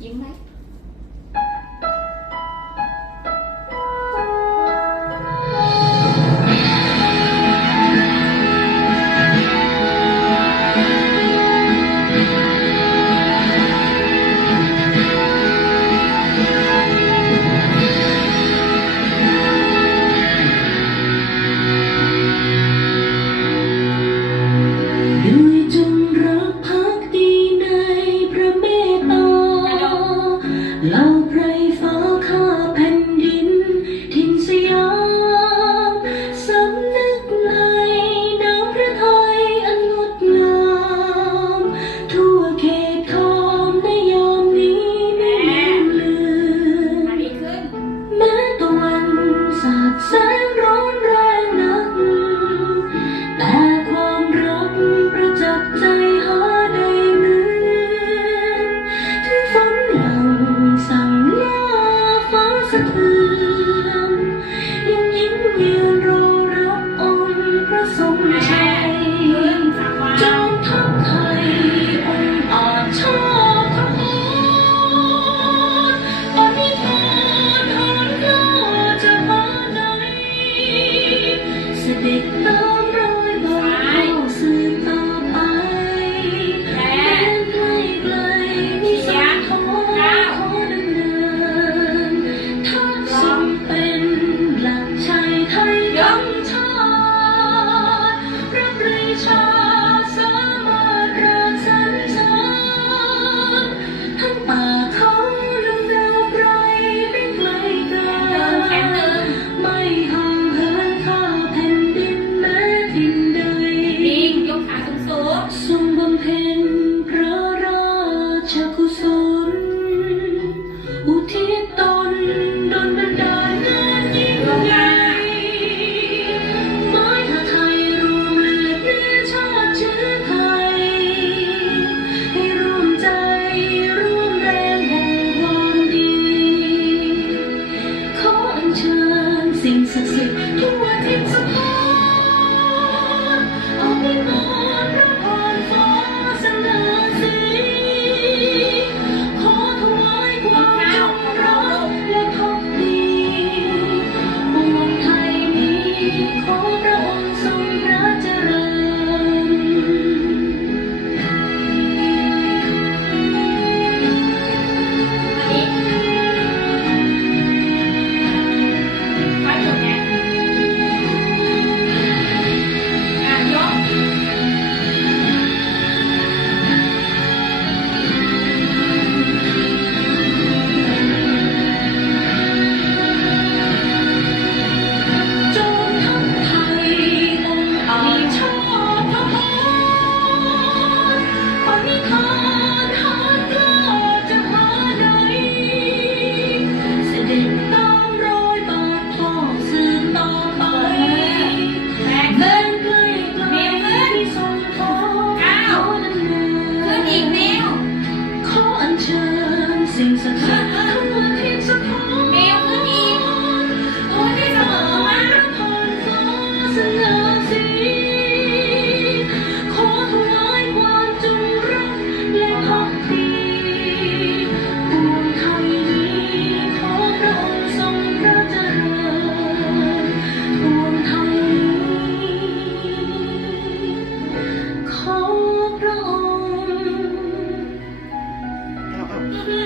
giếng máy อุ Mm-hmm.